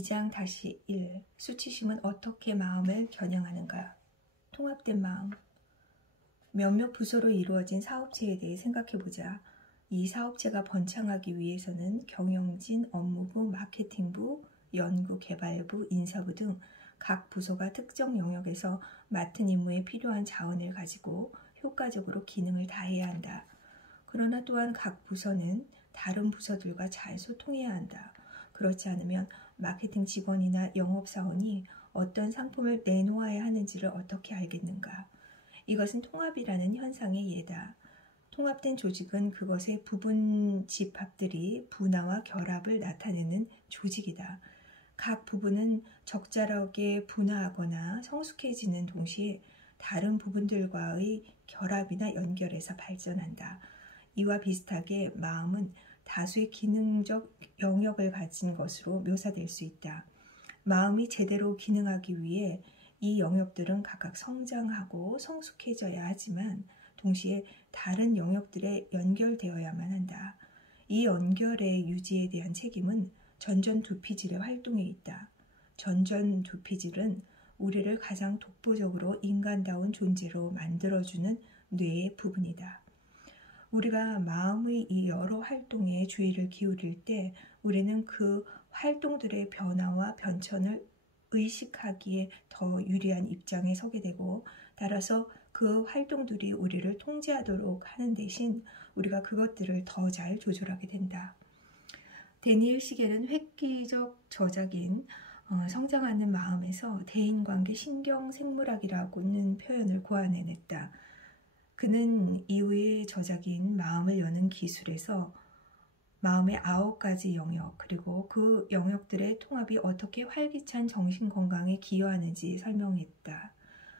2장-1 수치심은 어떻게 마음을 겨냥하는가? 통합된 마음. 몇몇 부서로 이루어진 사업체에 대해 생각해보자. 이 사업체가 번창하기 위해서는 경영진, 업무부, 마케팅부, 연구개발부, 인사부 등 각 부서가 특정 영역에서 맡은 임무에 필요한 자원을 가지고 효과적으로 기능을 다해야 한다. 그러나 또한 각 부서는 다른 부서들과 잘 소통해야 한다. 그렇지 않으면 마케팅 직원이나 영업사원이 어떤 상품을 내놓아야 하는지를 어떻게 알겠는가? 이것은 통합이라는 현상의 예다. 통합된 조직은 그것의 부분 집합들이 분화와 결합을 나타내는 조직이다. 각 부분은 적절하게 분화하거나 성숙해지는 동시에 다른 부분들과의 결합이나 연결에서 발전한다. 이와 비슷하게 마음은 다수의 기능적 영역을 가진 것으로 묘사될 수 있다. 마음이 제대로 기능하기 위해 이 영역들은 각각 성장하고 성숙해져야 하지만 동시에 다른 영역들에 연결되어야만 한다. 이 연결의 유지에 대한 책임은 전전두피질의 활동에 있다. 전전두피질은 우리를 가장 독보적으로 인간다운 존재로 만들어주는 뇌의 부분이다. 우리가 마음의 이 여러 활동에 주의를 기울일 때 우리는 그 활동들의 변화와 변천을 의식하기에 더 유리한 입장에 서게 되고 따라서 그 활동들이 우리를 통제하도록 하는 대신 우리가 그것들을 더 잘 조절하게 된다. 데니엘 시겔은 획기적 저작인 성장하는 마음에서 대인관계 신경생물학이라고는 표현을 고안해냈다. 그는 이후의 저작인 마음을 여는 기술에서 마음의 9가지 영역 그리고 그 영역들의 통합이 어떻게 활기찬 정신건강에 기여하는지 설명했다.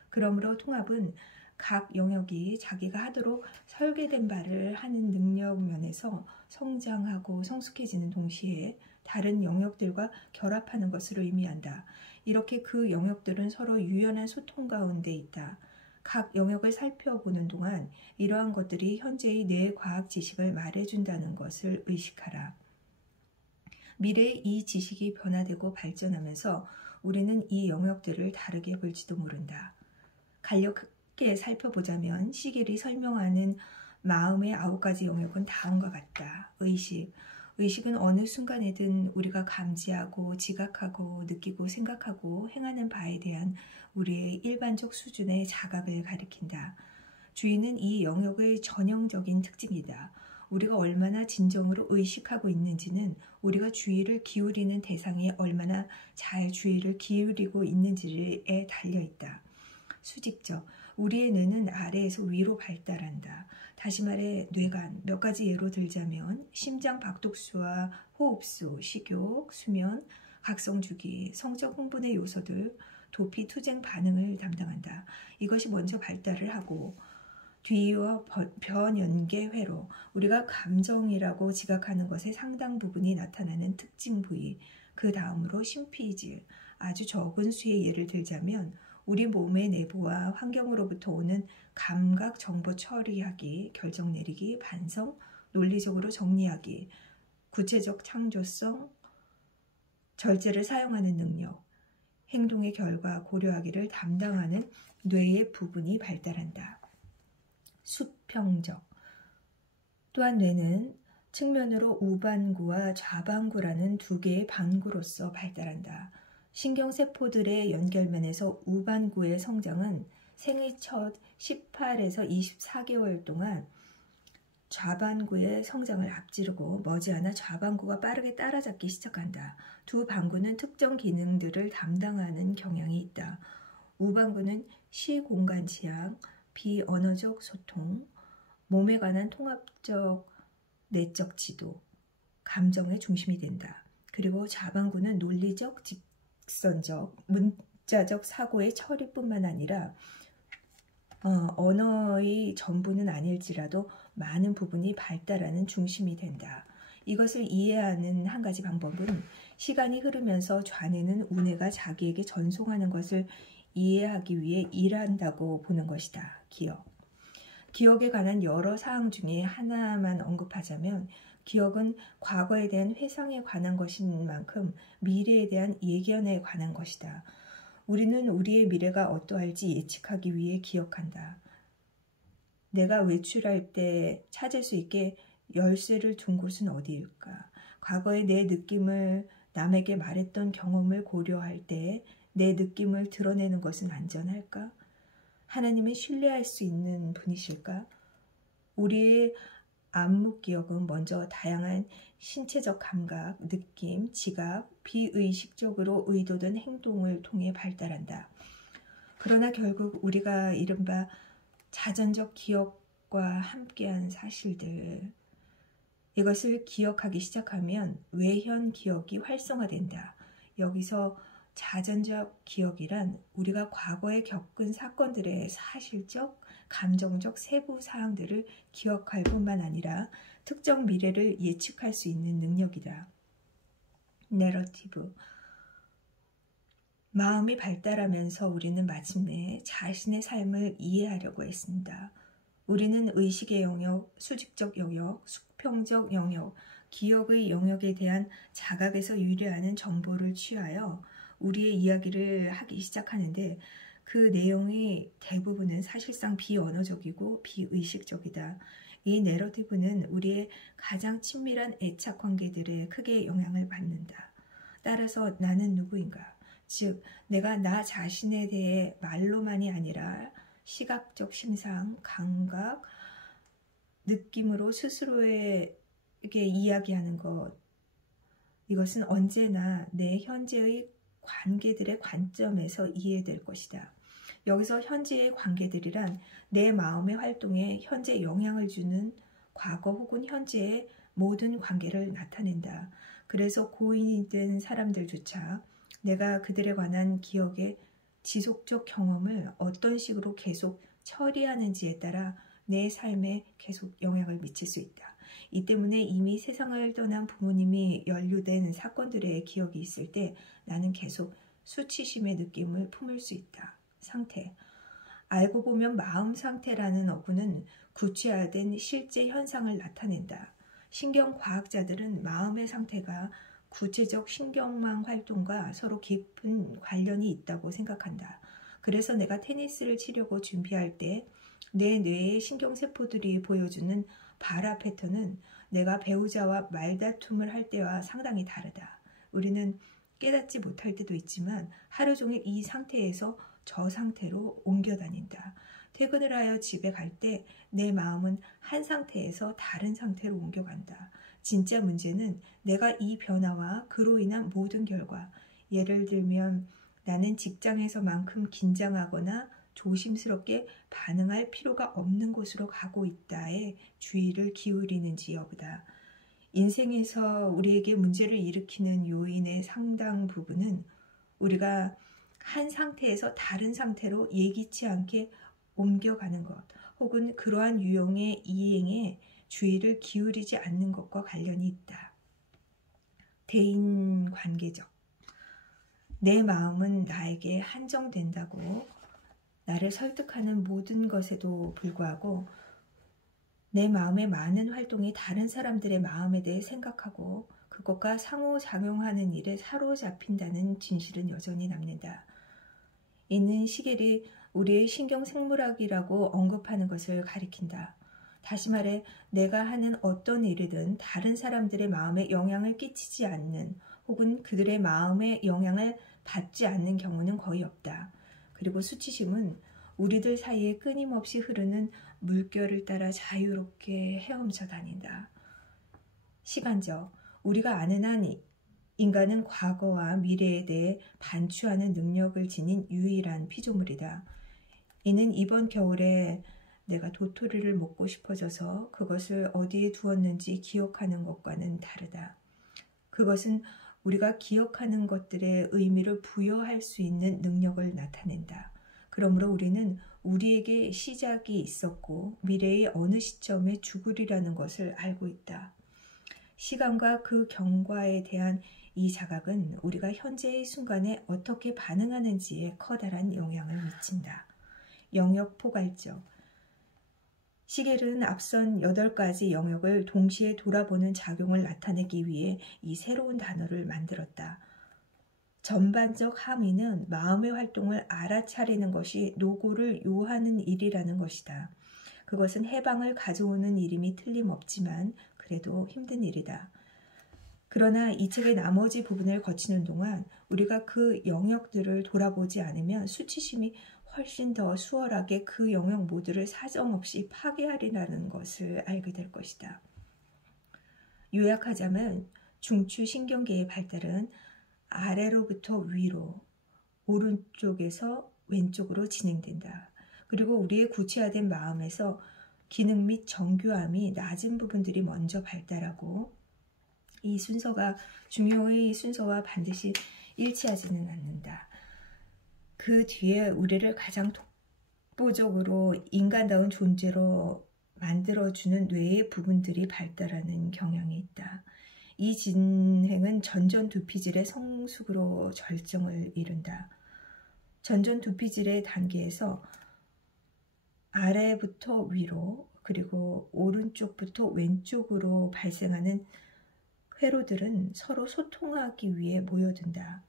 그러므로 통합은 각 영역이 자기가 하도록 설계된 바를 하는 능력 면에서 성장하고 성숙해지는 동시에 다른 영역들과 결합하는 것을 의미한다. 이렇게 그 영역들은 서로 유연한 소통 가운데 있다. 각 영역을 살펴보는 동안 이러한 것들이 현재의 뇌과학 지식을 말해준다는 것을 의식하라. 미래에 이 지식이 변화되고 발전하면서 우리는 이 영역들을 다르게 볼지도 모른다. 간략하게 살펴보자면 시겔이 설명하는 마음의 9가지 영역은 다음과 같다. 의식. 의식은 어느 순간에든 우리가 감지하고 지각하고 느끼고 생각하고 행하는 바에 대한 우리의 일반적 수준의 자각을 가리킨다. 주의는 이 영역의 전형적인 특징이다. 우리가 얼마나 진정으로 의식하고 있는지는 우리가 주의를 기울이는 대상에 얼마나 잘 주의를 기울이고 있는지에 달려있다. 수직적. 우리의 뇌는 아래에서 위로 발달한다. 다시 말해 뇌관, 몇 가지 예로 들자면 심장 박독수와 호흡수, 식욕, 수면, 각성주기, 성적 흥분의 요소들, 도피, 투쟁 반응을 담당한다. 이것이 먼저 발달을 하고 뒤이어 변연계 회로, 우리가 감정이라고 지각하는 것의 상당 부분이 나타나는 특징 부위, 그 다음으로 심피질, 아주 적은 수의 예를 들자면 우리 몸의 내부와 환경으로부터 오는 감각 정보 처리하기, 결정 내리기, 반성, 논리적으로 정리하기, 구체적 창조성, 절제를 사용하는 능력, 행동의 결과 고려하기를 담당하는 뇌의 부분이 발달한다. 수평적. 또한 뇌는 측면으로 우반구와 좌반구라는 두 개의 반구로서 발달한다. 신경세포들의 연결면에서 우반구의 성장은 생의 첫 18에서 24개월 동안 좌반구의 성장을 앞지르고 머지않아 좌반구가 빠르게 따라잡기 시작한다. 두 반구는 특정 기능들을 담당하는 경향이 있다. 우반구는 시공간 지향, 비언어적 소통, 몸에 관한 통합적 내적 지도, 감정의 중심이 된다. 그리고 좌반구는 논리적, 직선적, 문자적 사고의 처리뿐만 아니라 언어의 전부는 아닐지라도 많은 부분이 발달하는 중심이 된다. 이것을 이해하는 한 가지 방법은 시간이 흐르면서 좌뇌는 우뇌가 자기에게 전송하는 것을 이해하기 위해 일한다고 보는 것이다. 기억. 기억에 관한 여러 사항 중에 하나만 언급하자면 기억은 과거에 대한 회상에 관한 것인 만큼 미래에 대한 예견에 관한 것이다. 우리는 우리의 미래가 어떠할지 예측하기 위해 기억한다. 내가 외출할 때 찾을 수 있게 열쇠를 둔 곳은 어디일까? 과거의 내 느낌을 남에게 말했던 경험을 고려할 때 내 느낌을 드러내는 것은 안전할까? 하나님은 신뢰할 수 있는 분이실까? 우리의 암묵 기억은 먼저 다양한 신체적 감각, 느낌, 지각, 비의식적으로 의도된 행동을 통해 발달한다. 그러나 결국 우리가 이른바 자전적 기억과 함께한 사실들, 이것을 기억하기 시작하면 외현 기억이 활성화된다. 여기서 자전적 기억이란 우리가 과거에 겪은 사건들의 사실적, 감정적 세부 사항들을 기억할 뿐만 아니라 특정 미래를 예측할 수 있는 능력이다. 내러티브. 마음이 발달하면서 우리는 마침내 자신의 삶을 이해하려고 했습니다. 우리는 의식의 영역, 수직적 영역, 수평적 영역, 기억의 영역에 대한 자각에서 유래하는 정보를 취하여 우리의 이야기를 하기 시작하는데 그 내용의 대부분은 사실상 비언어적이고 비의식적이다. 이 내러티브는 우리의 가장 친밀한 애착 관계들에 크게 영향을 받는다. 따라서 나는 누구인가? 즉, 내가 나 자신에 대해 말로만이 아니라 시각적 심상, 감각, 느낌으로 스스로에게 이야기하는 것, 이것은 언제나 내 현재의 관계들의 관점에서 이해될 것이다. 여기서 현재의 관계들이란 내 마음의 활동에 현재 영향을 주는 과거 혹은 현재의 모든 관계를 나타낸다. 그래서 고인이 된 사람들조차 내가 그들에 관한 기억의 지속적 경험을 어떤 식으로 계속 처리하는지에 따라 내 삶에 계속 영향을 미칠 수 있다. 이 때문에 이미 세상을 떠난 부모님이 연루된 사건들의 기억이 있을 때 나는 계속 수치심의 느낌을 품을 수 있다. 상태. 알고 보면 마음 상태라는 어구는 구체화된 실제 현상을 나타낸다. 신경과학자들은 마음의 상태가 구체적 신경망 활동과 서로 깊은 관련이 있다고 생각한다. 그래서 내가 테니스를 치려고 준비할 때 내 뇌의 신경세포들이 보여주는 발화 패턴은 내가 배우자와 말다툼을 할 때와 상당히 다르다. 우리는 깨닫지 못할 때도 있지만 하루 종일 이 상태에서 저 상태로 옮겨 다닌다. 퇴근을 하여 집에 갈 때 내 마음은 한 상태에서 다른 상태로 옮겨간다. 진짜 문제는 내가 이 변화와 그로 인한 모든 결과, 예를 들면 나는 직장에서만큼 긴장하거나 조심스럽게 반응할 필요가 없는 곳으로 가고 있다에 주의를 기울이는지 여부다. 인생에서 우리에게 문제를 일으키는 요인의 상당 부분은 우리가 한 상태에서 다른 상태로 예기치 않게 옮겨가는 것, 혹은 그러한 유형의 이행에 주의를 기울이지 않는 것과 관련이 있다. 대인관계적. 내 마음은 나에게 한정된다고 나를 설득하는 모든 것에도 불구하고 내 마음의 많은 활동이 다른 사람들의 마음에 대해 생각하고 그것과 상호작용하는 일에 사로잡힌다는 진실은 여전히 남는다. 이는 시겔이 우리의 신경생물학이라고 언급하는 것을 가리킨다. 다시 말해 내가 하는 어떤 일이든 다른 사람들의 마음에 영향을 끼치지 않는 혹은 그들의 마음에 영향을 받지 않는 경우는 거의 없다. 그리고 수치심은 우리들 사이에 끊임없이 흐르는 물결을 따라 자유롭게 헤엄쳐 다닌다. 시간적. 우리가 아는 한 인간은 과거와 미래에 대해 반추하는 능력을 지닌 유일한 피조물이다. 이는 이번 겨울에 내가 도토리를 먹고 싶어져서 그것을 어디에 두었는지 기억하는 것과는 다르다. 그것은 우리가 기억하는 것들의 의미를 부여할 수 있는 능력을 나타낸다. 그러므로 우리는 우리에게 시작이 있었고 미래의 어느 시점에 죽으리라는 것을 알고 있다. 시간과 그 경과에 대한 이 자각은 우리가 현재의 순간에 어떻게 반응하는지에 커다란 영향을 미친다. 영역 포괄적. 시겔은 앞선 8가지 영역을 동시에 돌아보는 작용을 나타내기 위해 이 새로운 단어를 만들었다. 전반적 함의는 마음의 활동을 알아차리는 것이 노고를 요하는 일이라는 것이다. 그것은 해방을 가져오는 일임이 틀림없지만 그래도 힘든 일이다. 그러나 이 책의 나머지 부분을 거치는 동안 우리가 그 영역들을 돌아보지 않으면 수치심이 훨씬 더 수월하게 그 영역 모두를 사정없이 파괴하리라는 것을 알게 될 것이다. 요약하자면 중추신경계의 발달은 아래로부터 위로, 오른쪽에서 왼쪽으로 진행된다. 그리고 우리의 구체화된 마음에서 기능 및 정교함이 낮은 부분들이 먼저 발달하고 이 순서가 중요의 순서와 반드시 일치하지는 않는다. 그 뒤에 우리를 가장 독보적으로 인간다운 존재로 만들어주는 뇌의 부분들이 발달하는 경향이 있다. 이 진행은 전전두피질의 성숙으로 절정을 이룬다. 전전두피질의 단계에서 아래부터 위로 그리고 오른쪽부터 왼쪽으로 발생하는 회로들은 서로 소통하기 위해 모여든다.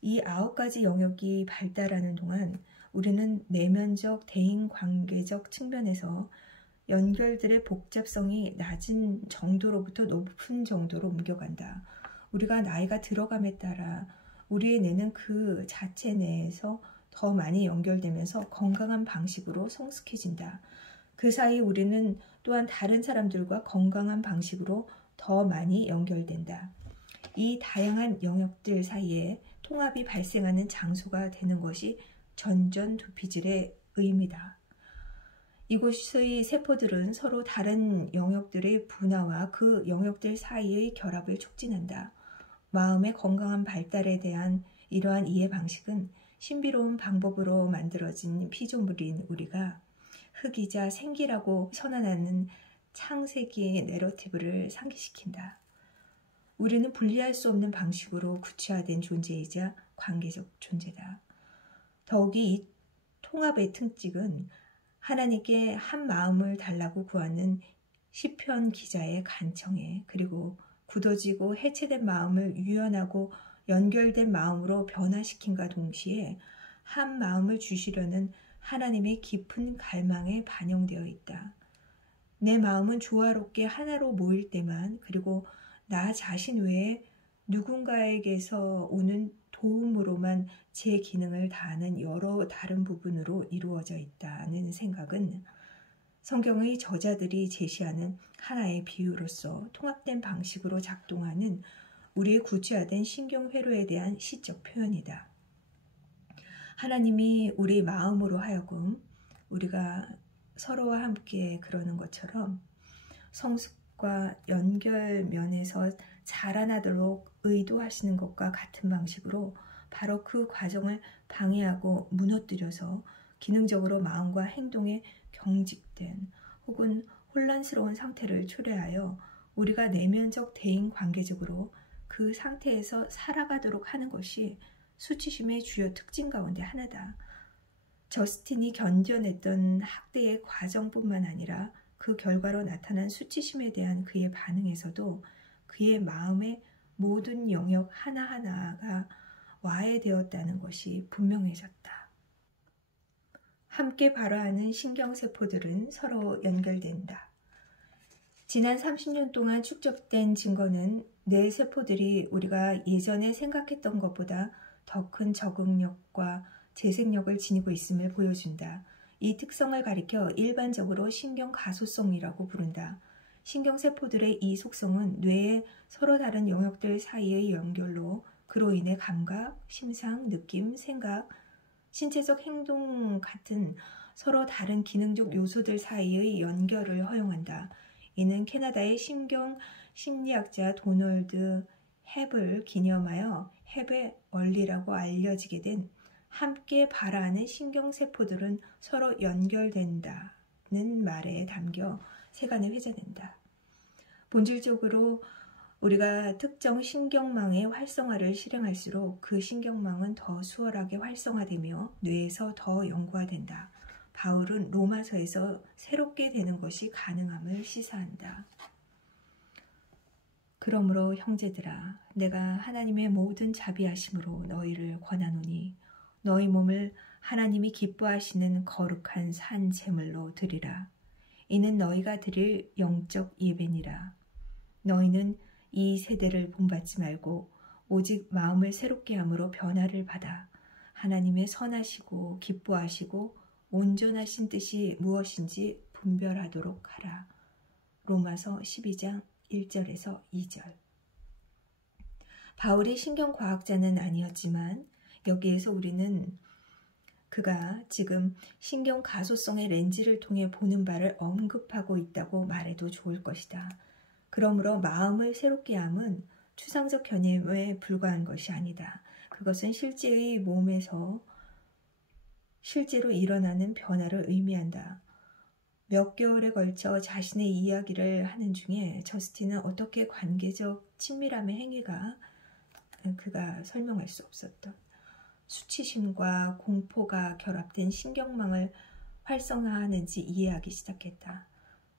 이 9가지 영역이 발달하는 동안 우리는 내면적 대인관계적 측면에서 연결들의 복잡성이 낮은 정도로부터 높은 정도로 옮겨간다. 우리가 나이가 들어감에 따라 우리의 뇌는 그 자체 내에서 더 많이 연결되면서 건강한 방식으로 성숙해진다. 그 사이 우리는 또한 다른 사람들과 건강한 방식으로 더 많이 연결된다. 이 다양한 영역들 사이에 통합이 발생하는 장소가 되는 것이 전전두피질의 의미다. 이곳의 세포들은 서로 다른 영역들의 분화와 그 영역들 사이의 결합을 촉진한다. 마음의 건강한 발달에 대한 이러한 이해 방식은 신비로운 방법으로 만들어진 피조물인 우리가 흑이자 생기라고 선언하는 창세기 내러티브를 상기시킨다. 우리는 분리할 수 없는 방식으로 구체화된 존재이자 관계적 존재다. 더욱이 이 통합의 특징은 하나님께 한 마음을 달라고 구하는 시편 기자의 간청에 그리고 굳어지고 해체된 마음을 유연하고 연결된 마음으로 변화시킨과 동시에 한 마음을 주시려는 하나님의 깊은 갈망에 반영되어 있다. 내 마음은 조화롭게 하나로 모일 때만 그리고 나 자신 외에 누군가에게서 오는 도움으로만 제 기능을 다하는 여러 다른 부분으로 이루어져 있다는 생각은 성경의 저자들이 제시하는 하나의 비유로서 통합된 방식으로 작동하는 우리의 구체화된 신경회로에 대한 시적 표현이다. 하나님이 우리 마음으로 하여금 우리가 서로와 함께 그러는 것처럼 성숙과 연결 면에서 자라나도록 의도하시는 것과 같은 방식으로 바로 그 과정을 방해하고 무너뜨려서 기능적으로 마음과 행동에 경직된 혹은 혼란스러운 상태를 초래하여 우리가 내면적 대인 관계적으로 그 상태에서 살아가도록 하는 것이 수치심의 주요 특징 가운데 하나다. 저스틴이 견뎌냈던 학대의 과정뿐만 아니라 그 결과로 나타난 수치심에 대한 그의 반응에서도 그의 마음의 모든 영역 하나하나가 와해되었다는 것이 분명해졌다. 함께 발화하는 신경세포들은 서로 연결된다. 지난 30년 동안 축적된 증거는 뇌 세포들이 우리가 예전에 생각했던 것보다 더 큰 적응력과 재생력을 지니고 있음을 보여준다. 이 특성을 가리켜 일반적으로 신경가소성이라고 부른다. 신경세포들의 이 속성은 뇌의 서로 다른 영역들 사이의 연결로 그로 인해 감각, 심상, 느낌, 생각, 신체적 행동 같은 서로 다른 기능적 요소들 사이의 연결을 허용한다. 이는 캐나다의 심리학자 도널드 헵을 기념하여 헵의 원리라고 알려지게 된 함께 발화하는 신경세포들은 서로 연결된다는 말에 담겨 세간에 회자된다. 본질적으로 우리가 특정 신경망의 활성화를 실행할수록 그 신경망은 더 수월하게 활성화되며 뇌에서 더 연구화된다. 바울은 로마서에서 새롭게 되는 것이 가능함을 시사한다. 그러므로 형제들아, 내가 하나님의 모든 자비하심으로 너희를 권하노니 너희 몸을 하나님이 기뻐하시는 거룩한 산 제물로 드리라. 이는 너희가 드릴 영적 예배니라. 너희는 이 세대를 본받지 말고 오직 마음을 새롭게 함으로 변화를 받아 하나님의 선하시고 기뻐하시고 온전하신 뜻이 무엇인지 분별하도록 하라. 로마서 12장 1절에서 2절. 바울이 신경과학자는 아니었지만 여기에서 우리는 그가 지금 신경가소성의 렌즈를 통해 보는 바를 언급하고 있다고 말해도 좋을 것이다. 그러므로 마음을 새롭게 함은 추상적 개념에 불과한 것이 아니다. 그것은 실제의 몸에서 실제로 일어나는 변화를 의미한다. 몇 개월에 걸쳐 자신의 이야기를 하는 중에 저스틴은 어떻게 관계적 친밀함의 행위가 그가 설명할 수 없었던 수치심과 공포가 결합된 신경망을 활성화하는지 이해하기 시작했다.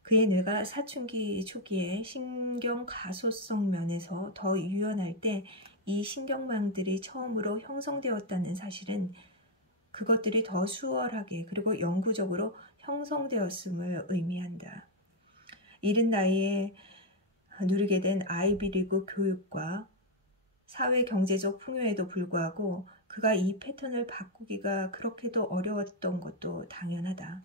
그의 뇌가 사춘기 초기에 신경가소성 면에서 더 유연할 때 이 신경망들이 처음으로 형성되었다는 사실은 그것들이 더 수월하게 그리고 영구적으로 형성되었음을 의미한다. 이른 나이에 누리게 된 아이비리그 교육과 사회 경제적 풍요에도 불구하고 그가 이 패턴을 바꾸기가 그렇게도 어려웠던 것도 당연하다.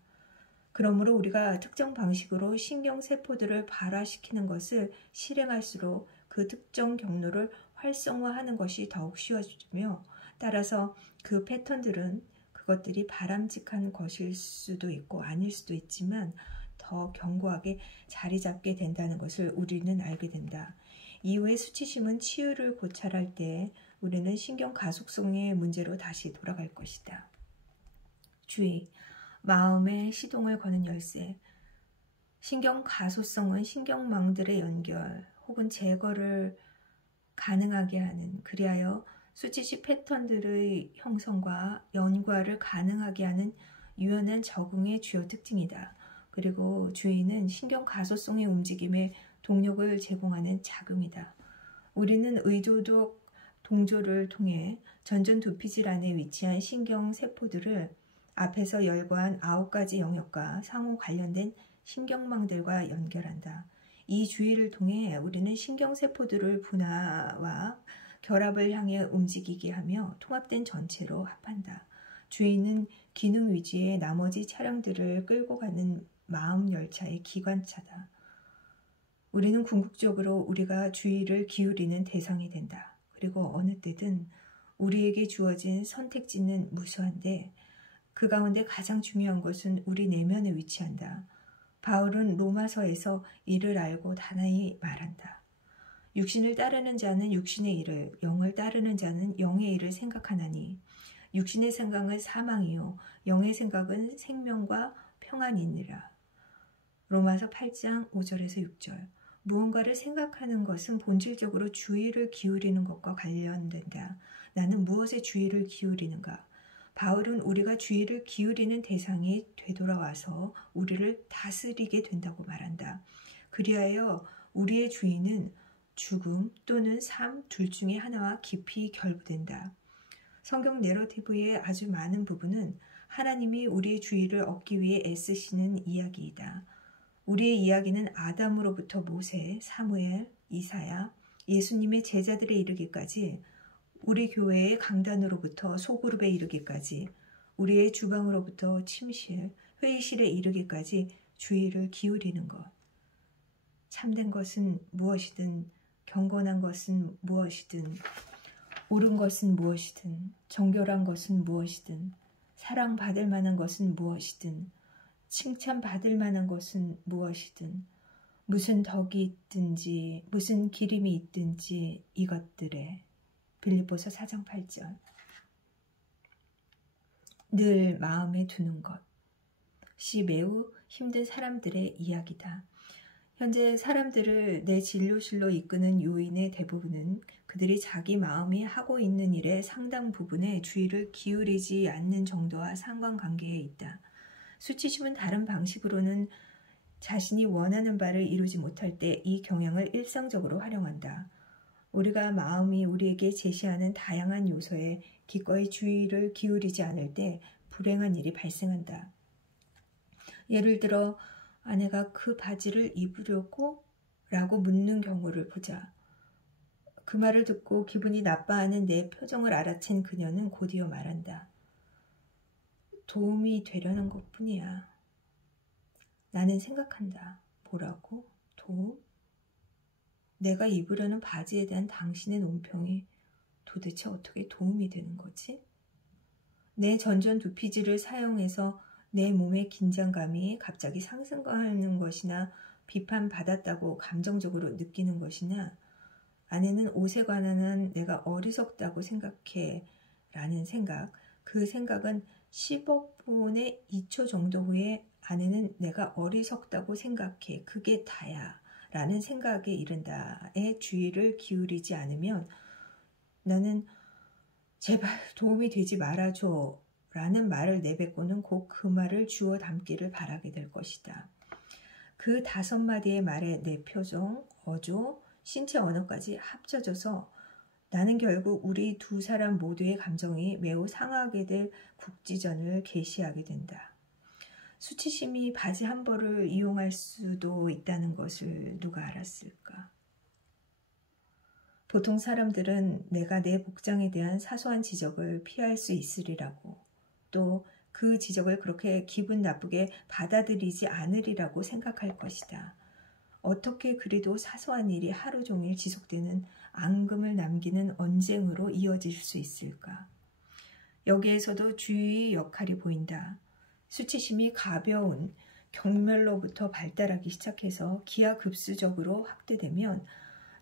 그러므로 우리가 특정 방식으로 신경세포들을 발화시키는 것을 실행할수록 그 특정 경로를 활성화하는 것이 더욱 쉬워지며 따라서 그 패턴들은 그것들이 바람직한 것일 수도 있고 아닐 수도 있지만 더 견고하게 자리 잡게 된다는 것을 우리는 알게 된다. 이후에 수치심은 치유를 고찰할 때 우리는 신경가속성의 문제로 다시 돌아갈 것이다. 주의, 마음의 시동을 거는 열쇠. 신경가소성은 신경망들의 연결 혹은 제거를 가능하게 하는, 그리하여 수치식 패턴들의 형성과 연과를 가능하게 하는 유연한 적응의 주요 특징이다. 그리고 주의는 신경가소성의 움직임에 동력을 제공하는 작용이다. 우리는 의도적 동조를 통해 전전두피질 안에 위치한 신경세포들을 앞에서 열거한 9가지 영역과 상호 관련된 신경망들과 연결한다. 이 주의를 통해 우리는 신경세포들을 분화와 결합을 향해 움직이게 하며 통합된 전체로 합한다. 주의는 기능 위주의 나머지 차량들을 끌고 가는 마음 열차의 기관차다. 우리는 궁극적으로 우리가 주의를 기울이는 대상이 된다. 그리고 어느 때든 우리에게 주어진 선택지는 무수한데 그 가운데 가장 중요한 것은 우리 내면에 위치한다. 바울은 로마서에서 이를 알고 단호히 말한다. 육신을 따르는 자는 육신의 일을, 영을 따르는 자는 영의 일을 생각하나니 육신의 생각은 사망이요 영의 생각은 생명과 평안이니라. 로마서 8장 5절에서 6절. 무언가를 생각하는 것은 본질적으로 주의를 기울이는 것과 관련된다. 나는 무엇에 주의를 기울이는가? 바울은 우리가 주의를 기울이는 대상이 되돌아와서 우리를 다스리게 된다고 말한다. 그리하여 우리의 주의는 죽음 또는 삶 둘 중에 하나와 깊이 결부된다. 성경 내러티브의 아주 많은 부분은 하나님이 우리의 주의를 얻기 위해 애쓰시는 이야기이다. 우리의 이야기는 아담으로부터 모세, 사무엘, 이사야, 예수님의 제자들에 이르기까지 우리 교회의 강단으로부터 소그룹에 이르기까지 우리의 주방으로부터 침실, 회의실에 이르기까지 주의를 기울이는 것. 참된 것은 무엇이든 경건한 것은 무엇이든 옳은 것은 무엇이든 정결한 것은 무엇이든 사랑받을 만한 것은 무엇이든 칭찬받을 만한 것은 무엇이든 무슨 덕이 있든지 무슨 기림이 있든지 이것들에 빌립보서 4장 8절. 늘 마음에 두는 것이 매우 힘든 사람들의 이야기다. 현재 사람들을 내 진료실로 이끄는 요인의 대부분은 그들이 자기 마음이 하고 있는 일의 상당 부분에 주의를 기울이지 않는 정도와 상관관계에 있다. 수치심은 다른 방식으로는 자신이 원하는 바를 이루지 못할 때 이 경향을 일상적으로 활용한다. 우리가 마음이 우리에게 제시하는 다양한 요소에 기꺼이 주의를 기울이지 않을 때 불행한 일이 발생한다. 예를 들어 아내가 그 바지를 입으려고? 라고 묻는 경우를 보자. 그 말을 듣고 기분이 나빠하는 내 표정을 알아챈 그녀는 곧이어 말한다. 도움이 되려는 것뿐이야. 나는 생각한다. 뭐라고? 도움? 내가 입으려는 바지에 대한 당신의 논평이 도대체 어떻게 도움이 되는 거지? 내 전전 두피질을 사용해서 내 몸의 긴장감이 갑자기 상승하는 것이나 비판받았다고 감정적으로 느끼는 것이나 아내는 옷에 관한 내가 어리석다고 생각해 라는 생각, 그 생각은 10억 분의 2초 정도 후에 아내는 내가 어리석다고 생각해 그게 다야 라는 생각에 이른다에 주의를 기울이지 않으면 나는 제발 도움이 되지 말아줘 라는 말을 내뱉고는 곧 그 말을 주워 담기를 바라게 될 것이다. 그 5마디의 말에 내 표정, 어조, 신체 언어까지 합쳐져서 나는 결국 우리 두 사람 모두의 감정이 매우 상하게 될 국지전을 계시하게 된다. 수치심이 바지 한 벌을 이용할 수도 있다는 것을 누가 알았을까? 보통 사람들은 내가 내 복장에 대한 사소한 지적을 피할 수 있으리라고, 또 그 지적을 그렇게 기분 나쁘게 받아들이지 않으리라고 생각할 것이다. 어떻게 그리도 사소한 일이 하루 종일 지속되는 앙금을 남기는 언쟁으로 이어질 수 있을까? 여기에서도 주의의 역할이 보인다. 수치심이 가벼운 경멸로부터 발달하기 시작해서 기하급수적으로 확대되면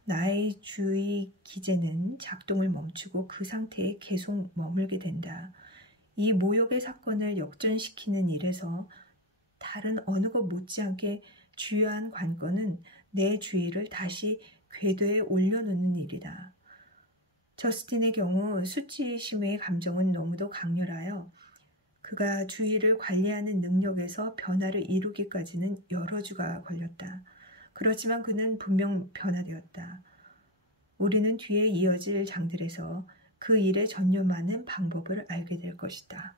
나의 주의 기제는 작동을 멈추고 그 상태에 계속 머물게 된다. 이 모욕의 사건을 역전시키는 일에서 다른 어느 것 못지않게 주요한 관건은 내 주의를 다시 궤도에 올려놓는 일이다. 저스틴의 경우 수치심의 감정은 너무도 강렬하여 그가 주의를 관리하는 능력에서 변화를 이루기까지는 여러 주가 걸렸다. 그렇지만 그는 분명 변화되었다. 우리는 뒤에 이어질 장들에서 그 일에 전념하는 방법을 알게 될 것이다.